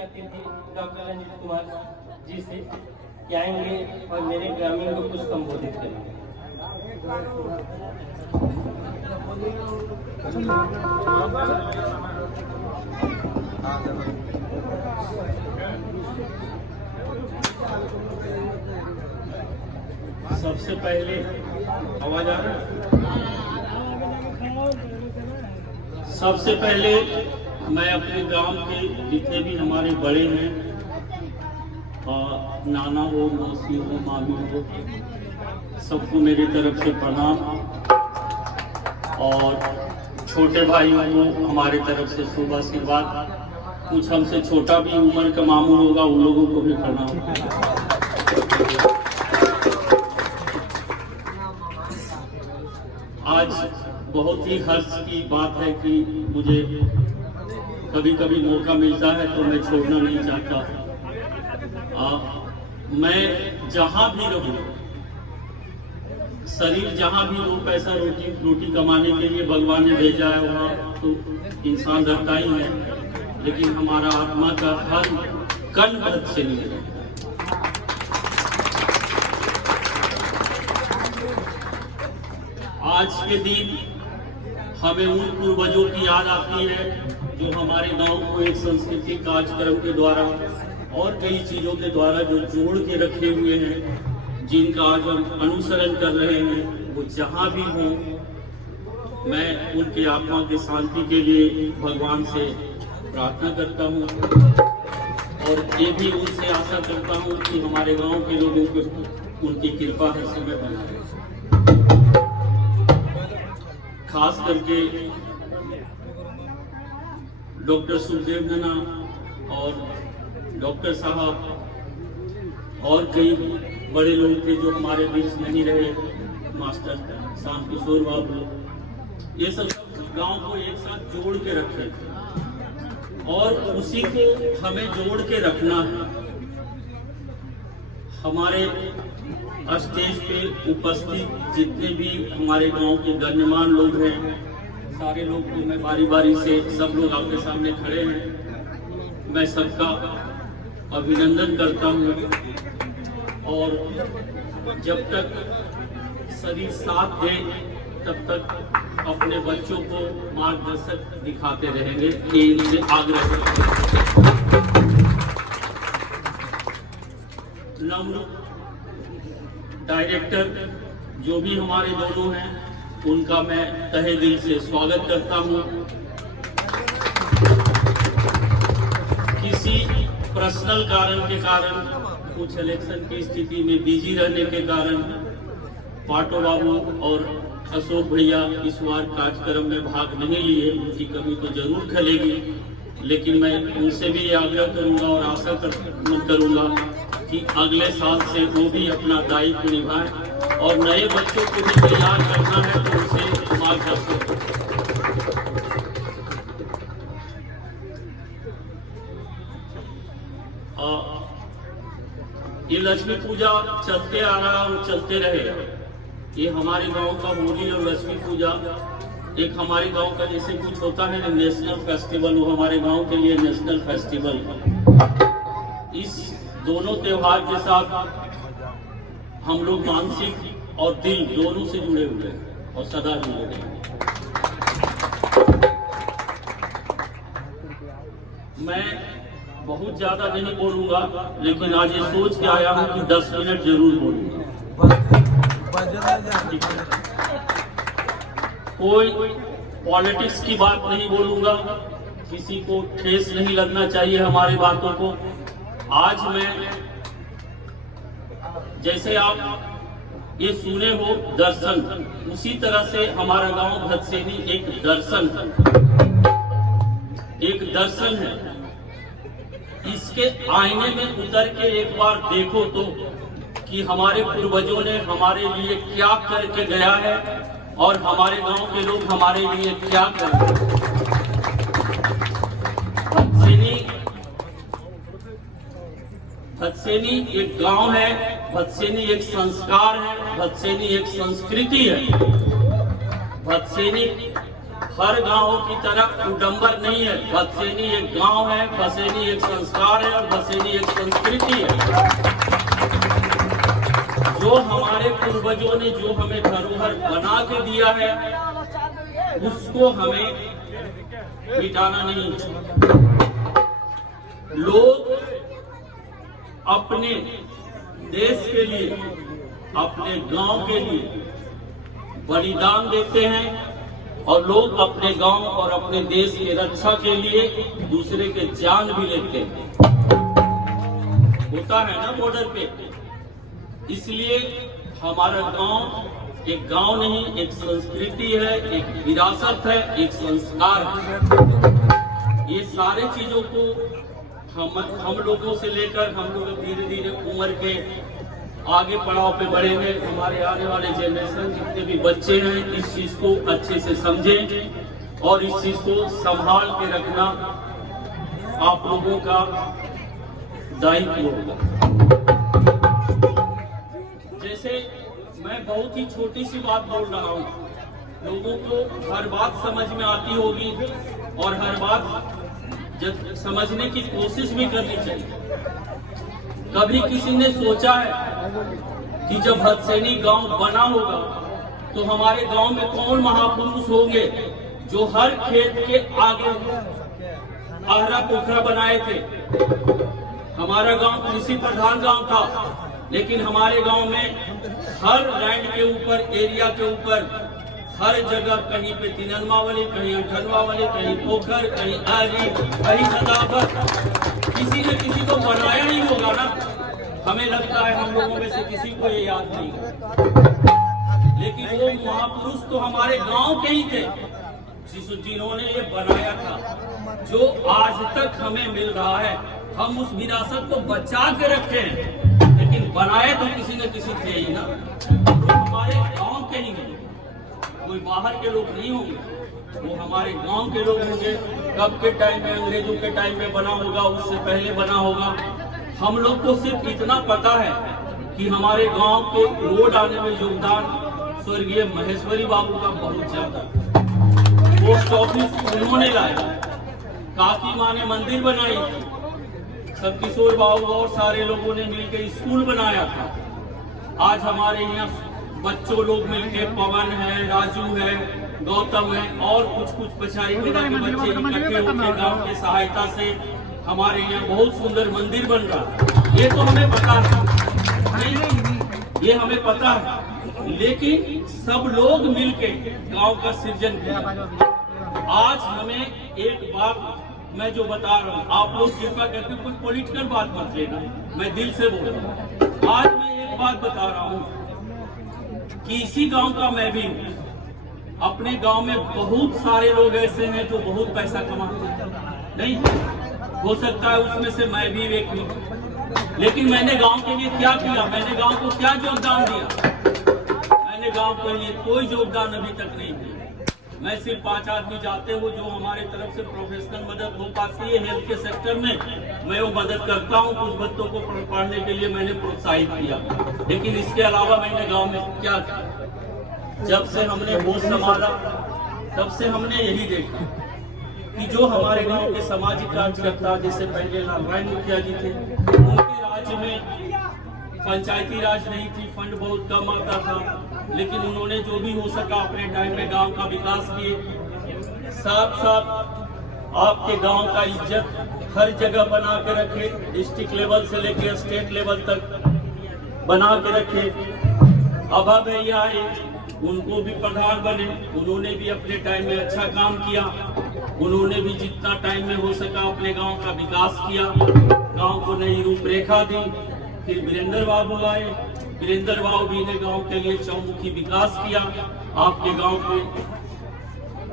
मुख्य अतिथि डॉक्टर रंजीत कुमार जी से आएंगे और मेरे ग्रामीण को कुछ संबोधित करेंगे। सबसे पहले आवाज आ रहा है? सबसे पहले मैं अपने गांव के जितने भी हमारे बड़े हैं, नाना हो, मौसी हो, मामी हो, सबको मेरी तरफ से प्रणाम। और छोटे भाइयों को हमारे तरफ से शुभ आशीर्वाद। कुछ हमसे छोटा भी उम्र का मामू होगा, उन लोगों को भी प्रणाम। आज बहुत ही हर्ष की बात है कि मुझे कभी कभी मौका मिलता है तो मैं छोड़ना नहीं चाहता। मैं जहां भी रहूं, शरीर जहां भी हो, पैसा रोटी कमाने के लिए भगवान ने भेजा है, वहां तो इंसान रहता ही है, लेकिन हमारा आत्मा का हर कण भद से नहीं है। आज के दिन हमें उन पूर्वजों की याद आती है जो हमारे गांव को एक सांस्कृतिक कार्यक्रम के द्वारा और कई चीजों के द्वारा जो जोड़ के रखे हुए हैं, जिनका आज हम अनुसरण कर रहे हैं। वो जहां भी हों, मैं उनके आत्मा की शांति के लिए भगवान से प्रार्थना करता हूं और ये भी उनसे आशा करता हूं कि हमारे गांव के लोगों को उनकी कृपा हर समय बनी रहे। खास करके डॉक्टर सुखदेव जना और डॉक्टर साहब और कई बड़े लोग थे जो हमारे बीच नहीं रहे, मास्टर शाम किशोर बाबू, ये सब गांव को एक साथ जोड़ के रखे थे और उसी को हमें जोड़ के रखना है। हमारे स्टेज पे उपस्थित जितने भी हमारे गांव के गण्यमान लोग हैं, सारे लोग को मैं बारी बारी से, सब लोग आपके सामने खड़े हैं, मैं सबका अभिनंदन करता हूँ। और जब तक शरीर साथ दे तब तक अपने बच्चों को मार्गदर्शक दिखाते रहेंगे, ये इनसे आग्रह है। नम्र डायरेक्टर जो भी हमारे दोनों हैं, उनका मैं तहे दिल से स्वागत करता हूं। किसी पर्सनल कारण के कारण, कुछ इलेक्शन की स्थिति में बिजी रहने के कारण पाटो बाबू और अशोक भैया इस बार कार्यक्रम में भाग नहीं लिए। उनकी कमी तो जरूर खलेगी, लेकिन मैं उनसे भी ये आग्रह करूंगा और आशा करूंगा कि अगले साल से वो भी अपना दायित्व निभाएं और नए बच्चों को भी तैयार करना है तो उसे मार्गदर्शन करें। ये लक्ष्मी पूजा चलते आ रहा और चलते रहे। ये हमारे गांव का होली और लक्ष्मी पूजा एक हमारे गांव का जैसे कुछ होता है ना नेशनल फेस्टिवल, वो हमारे गांव के लिए नेशनल फेस्टिवल। इस दोनों त्योहार के साथ हम लोग मानसिक और दिल दोनों से जुड़े हुए हैं और सदा जुड़े रहेंगे। मैं बहुत ज्यादा नहीं बोलूंगा, लेकिन आज ये सोच के आया हूं कि 10 मिनट जरूर बोलूंगा। कोई पॉलिटिक्स की बात नहीं बोलूंगा, किसी को ठेस नहीं लगना चाहिए हमारी बातों को। आज मैं, जैसे आप ये सुने हो दर्शन, उसी तरह से हमारा गांव भदसेनी एक दर्शन है। इसके आईने में उतर के एक बार देखो तो कि हमारे पूर्वजों ने हमारे लिए क्या करके गया है और हमारे गांव के लोग हमारे लिए क्या कर रहे हैं। भदसेनी एक गांव है, भदसेनी एक संस्कार है, भदसेनी एक संस्कृति है। भदसेनी हर गांव की तरह उडंबर नहीं है। भसेनी एक गांव है, भसेनी एक संस्कार है और भसेनी एक संस्कृति है। जो हमारे पूर्वजों ने जो हमें धरोहर बना के दिया है, उसको हमें मिटाना नहीं। लोग अपने देश के लिए, अपने गांव के लिए बलिदान देते हैं और लोग अपने गांव और अपने देश की रक्षा के लिए दूसरे के जान भी लेते हैं। होता है ना बॉर्डर पे। इसलिए हमारा गांव एक गांव नहीं, एक संस्कृति है, एक विरासत है, एक संस्कार है। ये सारे चीजों को हम लोगों से लेकर हम लोग धीरे धीरे उम्र के आगे पड़ाव पे बढ़े हुए हमारे आने वाले जनरेशन जितने भी बच्चे हैं, इस चीज को अच्छे से समझें और इस चीज को संभाल के रखना आप लोगों का दायित्व होगा। जैसे मैं बहुत ही छोटी सी बात बोल रहा हूँ, लोगों को हर बात समझ में आती होगी और हर बात समझने की कोशिश भी करनी चाहिए। कभी किसी ने सोचा है कि जब भसेनी गांव बना होगा तो हमारे गांव में कौन महापुरुष होंगे जो हर खेत के आगे आहरा पोखरा बनाए थे। हमारा गांव कृषि प्रधान गांव था, लेकिन हमारे गांव में हर लैंड के ऊपर, एरिया के ऊपर हर जगह कहीं पे तिननमा वाली, कहीं अंठनवा वाली, कहीं पोखर, कहीं आरी, कहीं सदाबत, किसी न किसी को बनाया ही होगा ना। हमें लगता है हम लोगों में से किसी को ये याद नहीं, लेकिन वो महापुरुष तो हमारे गांव के ही थे जिन्होंने ये बनाया था, जो आज तक हमें मिल रहा है। हम उस विरासत को बचा के रखे हैं, लेकिन बनाए तो किसी न किसी थे ही ना, जो हमारे गांव के ही नहीं, कोई बाहर के लोग नहीं होंगे, वो हमारे गांव के लोग होंगे। कब के टाइम में, अंग्रेजों के टाइम में बना होगा, उससे पहले बना होगा। हम लोग को सिर्फ इतना पता है कि हमारे गांव के रोड आने में योगदान स्वर्गीय महेश्वरी बाबू का बहुत ज्यादा। पोस्ट ऑफिस उन्होंने लाया, काकी माँ ने मंदिर बनाई, सब किशोर बाबू और सारे लोगों ने मिलकर स्कूल बनाया था। आज हमारे यहाँ बच्चों लोग मिलके, पवन है, राजू है, गौतम है और कुछ पछाई जिला के बच्चे इकट्ठे होकर गांव की सहायता से हमारे यहाँ बहुत सुंदर मंदिर बन रहा है। ये तो हमें पता है, ये हमें पता है, लेकिन सब लोग मिलके गांव का सृजन किया। आज हमें एक बात मैं जो बता रहा हूँ, आप लोग कृपा करके कुछ पॉलिटिकल बात मत लेना, मैं दिल से बोल रहा हूँ। आज मैं एक बात बता रहा हूँ कि इसी गांव का मैं भी हूँ। अपने गांव में बहुत सारे लोग ऐसे हैं जो बहुत पैसा कमाते हैं, नहीं हो सकता है उसमें से मैं भी एक हूँ, लेकिन मैंने गांव के लिए क्या किया, मैंने गांव को क्या योगदान दिया? मैंने गांव के लिए कोई योगदान अभी तक नहीं दिया। मैं सिर्फ 5 आदमी जाते हो जो हमारे तरफ से प्रोफेशनल मदद हो पाती है हेल्थ के सेक्टर में, मैं वो मदद करता हूँ। कुछ बच्चों को पढ़ने के लिए मैंने प्रोत्साहित किया, लेकिन इसके अलावा मैंने गांव में क्या किया? जब से हमने होश संभाला तब से हमने यही देखा कि जो हमारे गांव के सामाजिक कार्यकर्ता, जैसे पहले नारायण मुखिया जी थे, उनके राज्य में पंचायती राज नहीं थी, फंड बहुत कम आता था, लेकिन उन्होंने जो भी हो सका अपने टाइम में गांव का विकास किए। साथ साथ आपके गांव का इज्जत हर जगह बना के रखे, डिस्ट्रिक्ट लेवल से लेकर स्टेट लेवल तक बना के रखे। अभा भैया आए, उनको भी प्रधान बने, उन्होंने भी अपने टाइम में अच्छा काम किया। उन्होंने भी जितना टाइम में हो सका अपने गांव का विकास किया, गांव को नई रूपरेखा दी। फिर वीरेंद्र बाबू आए, वीरेंद्र बाबू भी ने गांव के लिए चौमुखी विकास किया, आपके गांव को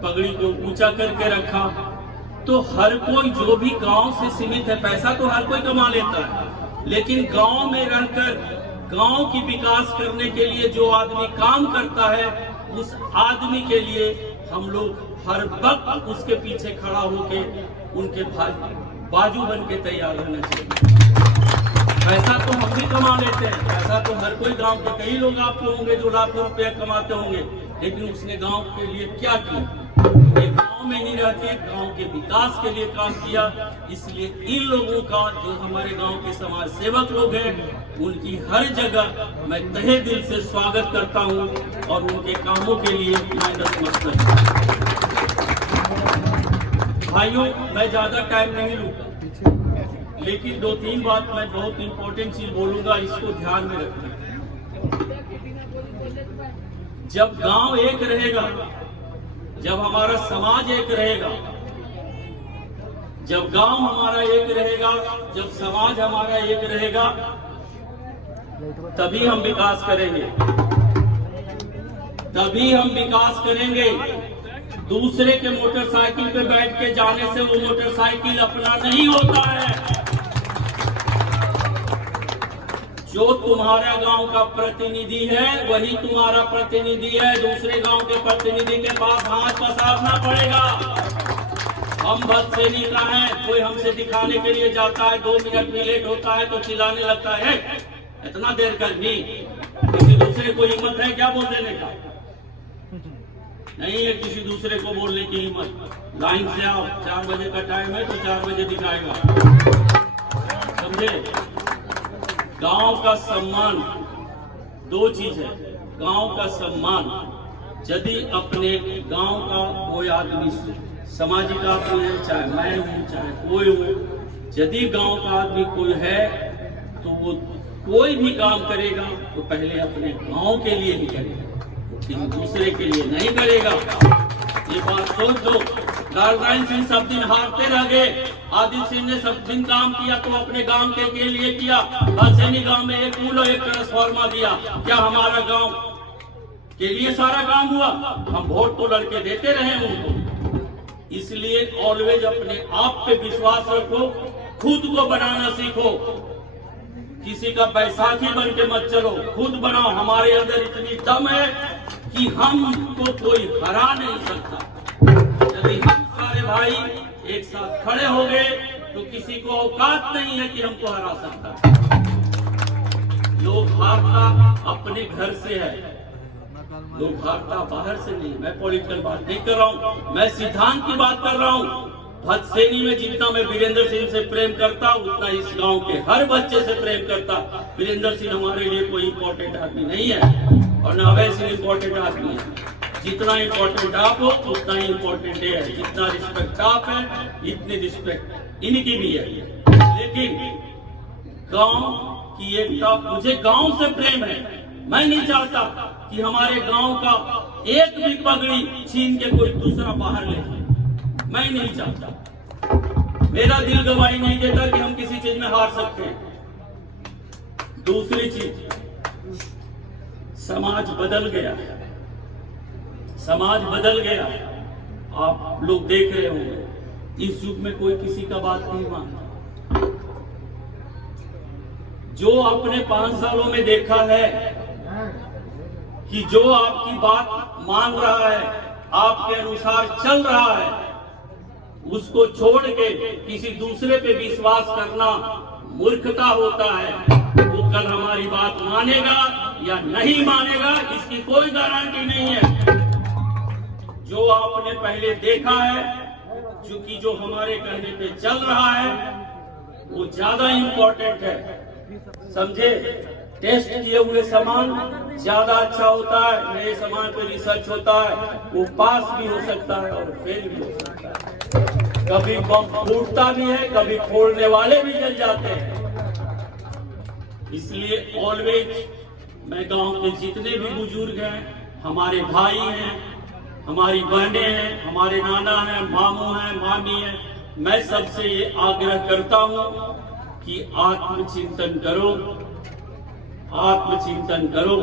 पगड़ी को ऊंचा करके रखा। तो हर कोई जो भी गांव से सीमित है, पैसा तो हर कोई कमा लेता है, लेकिन गांव में रहकर गांव की विकास करने के लिए जो आदमी काम करता है, उस आदमी के लिए हम लोग हर वक्त उसके पीछे खड़ा होके उनके बाजू बन के तैयार रहना चाहिए। पैसा तो हम भी कमा लेते हैं, पैसा तो हर कोई गांव के कई लोग आपको होंगे जो लाखों रुपया कमाते होंगे, लेकिन उसने गांव के लिए क्या किया? में ही रहते गांव के विकास के लिए काम किया। इसलिए इन लोगों का, जो हमारे गांव के समाज सेवक लोग हैं, उनकी हर जगह मैं तहे दिल से स्वागत करता हूं और उनके कामों के लिए मैं नतमस्तक हूं। भाइयों, मैं ज्यादा टाइम नहीं लूंगा, लेकिन 2-3 बात मैं बहुत इंपॉर्टेंट चीज बोलूंगा, इसको ध्यान में रखना। जब गांव एक रहेगा, जब हमारा समाज एक रहेगा, जब गांव हमारा एक रहेगा, जब समाज हमारा एक रहेगा, तभी हम विकास करेंगे, तभी हम विकास करेंगे। दूसरे के मोटरसाइकिल पे बैठ के जाने से वो मोटरसाइकिल अपना नहीं होता है। जो तुम्हारा गांव का प्रतिनिधि है वही तुम्हारा प्रतिनिधि है। दूसरे गांव के प्रतिनिधि के पास हाथ पसारना पड़ेगा। हम भदसेनी का है, कोई हमसे दिखाने के लिए जाता है, 2 मिनट में लेट होता है तो चिल्लाने लगता है, इतना देर करनी। किसी दूसरे को हिम्मत है क्या बोल देने का? नहीं है किसी दूसरे को बोलने की हिम्मत। लाइन से आओ, 4 बजे का टाइम है तो 4 बजे दिखाएगा, समझे? गांव का सम्मान 2 चीज है। गांव का सम्मान, यदि अपने गांव का कोई आदमी, सामाजिक आदमी है, चाहे मैं हूं चाहे कोई हो, यदि गांव का आदमी कोई है तो वो कोई भी काम करेगा तो पहले अपने गांव के लिए ही करेगा, किसी दूसरे के लिए नहीं करेगा। ये बात सोच दो। लालराय सिंह सब दिन हारते रह गए, आदित्य सिंह ने सब दिन काम किया तो अपने गांव के लिए किया। भदसेनी गांव में एक पुल और एक ट्रांसफार्मर दिया, क्या हमारा गांव के लिए सारा काम हुआ? हम वोट तो लड़के देते रहे उनको। इसलिए ऑलवेज अपने आप पे विश्वास रखो, खुद को बनाना सीखो। किसी का बैसाखी बन के मत चलो, खुद बनाओ। हमारे अंदर इतनी दम है कि हमको कोई हरा नहीं सकता। यदि हम सारे भाई एक साथ खड़े हो गए तो किसी को औकात नहीं है कि हमको हरा सकता। लोग हारता अपने घर से है, लोग हारता बाहर से नहीं। मैं पॉलिटिकल बात नहीं कर रहा हूँ, मैं सिद्धांत की बात कर रहा हूँ। भदसेनी में जितना मैं वीरेंद्र सिंह से प्रेम करता उतना इस गांव के हर बच्चे से प्रेम करता। वीरेंद्र सिंह हमारे लिए कोई इंपॉर्टेंट आदमी नहीं है और न अभय सिंह इंपॉर्टेंट आदमी है। जितना इंपॉर्टेंट आप हो उतना ही इंपॉर्टेंट है। जितना रिस्पेक्ट आप है इतनी रिस्पेक्ट इनकी भी है। लेकिन गांव की एकता, मुझे गांव से प्रेम है। मैं नहीं चाहता कि हमारे गांव का एक भी पगड़ी छीन के कोई दूसरा बाहर ले जाए। मैं नहीं चाहता, मेरा दिल गवाही नहीं देता कि हम किसी चीज में हार सकते हैं। दूसरी चीज, समाज बदल गया, समाज बदल गया। आप लोग देख रहे होंगे इस युग में कोई किसी का बात नहीं मानता। जो आपने 5 सालों में देखा है कि जो आपकी बात मान रहा है, आपके अनुसार चल रहा है, उसको छोड़ के किसी दूसरे पे विश्वास करना मूर्खता होता है। वो कल हमारी बात मानेगा या नहीं मानेगा इसकी कोई गारंटी नहीं है। जो आपने पहले देखा है, क्योंकि जो हमारे कहने पे चल रहा है वो ज्यादा इंपॉर्टेंट है, समझे? टेस्ट किए हुए सामान ज्यादा अच्छा होता है। नए सामान पे रिसर्च होता है, वो पास भी हो सकता है और फेल भी हो सकता है। कभी बम फूटता भी है, कभी फोड़ने वाले भी जल जाते हैं। इसलिए ऑलवेज मैं गांव के जितने भी बुजुर्ग हैं, हमारे भाई हैं, हमारी बहनें हैं, हमारे नाना हैं, मामू हैं, मामी हैं, मैं सबसे ये आग्रह करता हूं कि आत्मचिंतन करो, आत्मचिंतन करो।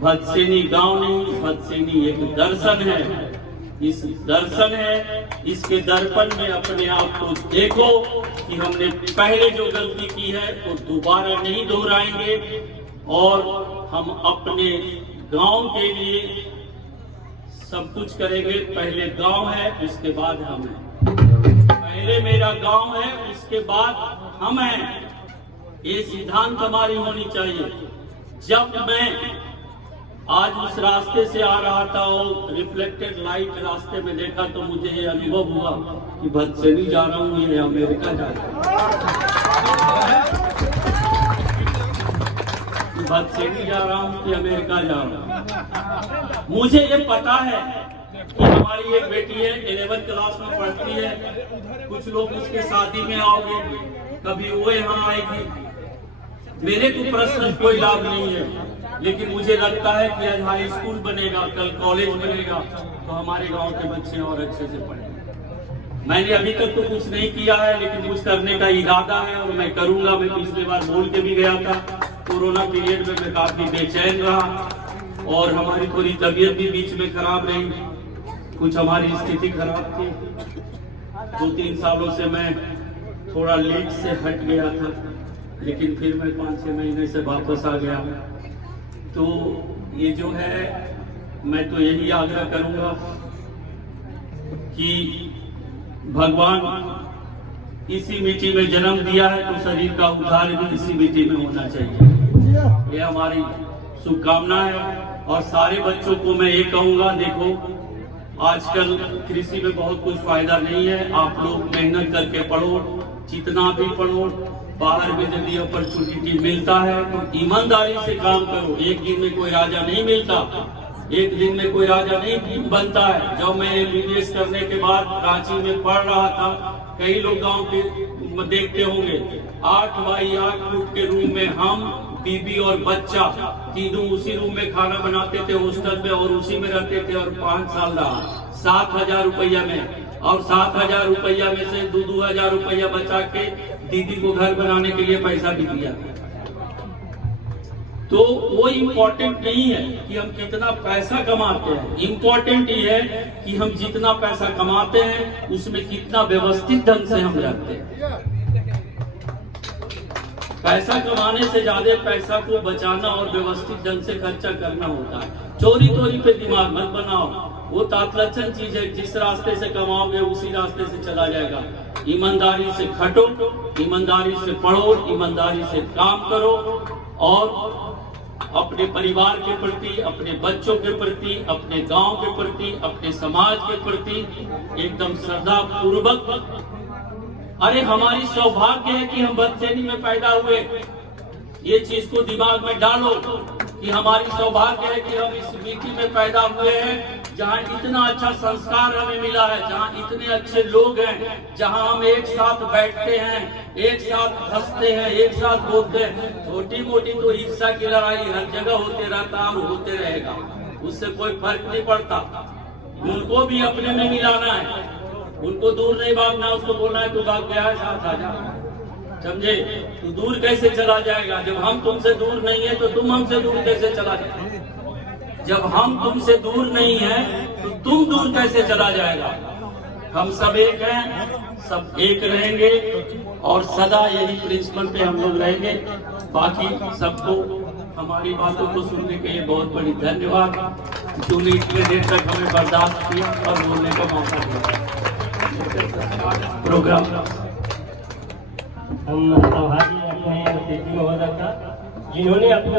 भदसेनी गांव नहीं, भदसेनी एक दर्शन है। इस दर्शन है, इसके दर्पण में अपने आप को देखो कि हमने पहले जो गलती की है वो दोबारा नहीं दोहराएंगे और हम अपने गांव के लिए सब कुछ करेंगे। पहले गांव है, उसके बाद हम हैं। पहले मेरा गांव है, उसके बाद हम हैं। ये सिद्धांत हमारी होनी चाहिए। जब मैं आज उस रास्ते से आ रहा था और रिफ्लेक्टेड लाइट रास्ते में देखा तो मुझे ये अनुभव हुआ कि भदसेनी जा रहा हूँ, ये अमेरिका जा रहा हूँ, भदसेनी जा रहा हूँ कि अमेरिका जा रहा हूँ। मुझे ये पता है कि हमारी एक बेटी है 11th क्लास में पढ़ती है, कुछ लोग उसके शादी में आओगे, कभी वो यहाँ आएगी, मेरे को पर्सनल कोई लाभ नहीं है, लेकिन मुझे लगता है कि आज हाई स्कूल बनेगा, कल कॉलेज बनेगा, तो हमारे गांव के बच्चे और अच्छे से पढ़ेंगे। मैंने अभी तक तो कुछ नहीं किया है, लेकिन कुछ करने का इरादा है और मैं करूंगा। मैं पिछली बार बोल के भी गया था, कोरोना पीरियड में मैं काफी बेचैन रहा और हमारी थोड़ी तबीयत भी बीच में खराब रही, कुछ हमारी स्थिति खराब थी। 2-3 सालों से मैं थोड़ा लीड से हट गया था, लेकिन फिर मैं 5-6 महीने से वापस आ गया। तो ये जो है, मैं तो यही आग्रह करूंगा कि भगवान इसी मिट्टी में जन्म दिया है तो शरीर का उद्धार भी इसी मिट्टी में होना चाहिए, ये हमारी शुभकामना है। और सारे बच्चों को मैं ये कहूंगा, देखो आजकल कृषि में बहुत कुछ फायदा नहीं है, आप लोग मेहनत करके पढ़ो, जितना भी पढ़ो, बाहर में यदि अपॉर्चुनिटी मिलता है तो ईमानदारी से काम करो। एक दिन में कोई राजा नहीं मिलता, एक दिन में कोई राजा नहीं बनता है। जब मैं MBBS करने के बाद रांची में पढ़ रहा था, कई लोग गांव के देखते होंगे, 8 बाई 8 फुट के रूम में हम, बीबी और बच्चा तीनों उसी रूम में खाना बनाते थे हॉस्टल में और उसी में रहते थे, और 5 साल रहा 7,000 रुपया में, और 7,000 रुपया में से 2-2 रुपया बचा के दीदी को घर बनाने के लिए पैसा भी दिया। तो वो इम्पोर्टेंट नहीं है कि हम कितना पैसा कमाते हैं, इम्पोर्टेंट ये है कि हम जितना पैसा कमाते हैं उसमें कितना व्यवस्थित ढंग से हम रहते हैं। पैसा कमाने से ज्यादा पैसा को बचाना और व्यवस्थित ढंग से खर्चा करना होता है। चोरी तोरी पे दिमाग मत बनाओ, वो तातलक्षण चीज है, जिस रास्ते से कमाओगे उसी रास्ते से चला जाएगा। ईमानदारी से खटो, ईमानदारी से पढ़ो, ईमानदारी से काम करो और अपने परिवार के प्रति, अपने बच्चों के प्रति, अपने गांव के प्रति, अपने समाज के प्रति एकदम श्रद्धा पूर्वक, अरे हमारी सौभाग्य है कि हम भदसेनी में पैदा हुए, ये चीज को दिमाग में डालो कि हमारी सौभाग्य है कि हम इस मिट्टी में पैदा हुए हैं, जहाँ इतना अच्छा संस्कार हमें मिला है, जहाँ इतने अच्छे लोग हैं, जहाँ हम एक साथ बैठते हैं, एक साथ हंसते हैं, एक साथ बोलते हैं। छोटी मोटी तो ईर्ष्या की लड़ाई हर जगह होते रहता और होते रहेगा, उससे कोई फर्क नहीं पड़ता। उनको भी अपने में मिलाना है, उनको दूर नहीं भागना, उसको बोलना है तू भाग गया है साथ आ जा, समझे? तू दूर कैसे चला जाएगा? जब हम तुमसे दूर नहीं है तो तुम हमसे दूर कैसे चला जाएगा? जब हम तुमसे दूर नहीं है तो तुम दूर कैसे चला जाएगा? हम सब एक हैं, सब एक रहेंगे और सदा यही प्रिंसिपल पे हम लोग रहेंगे। बाकी सबको हमारी बातों को सुनने के लिए बहुत बड़ी धन्यवाद, तूने इतने देर तक हमें बर्दाश्त किया और बोलने का मौका दिया। प्रोग्राम हम आभारी अपने अतिथि महोदय का, जिन्होंने अपने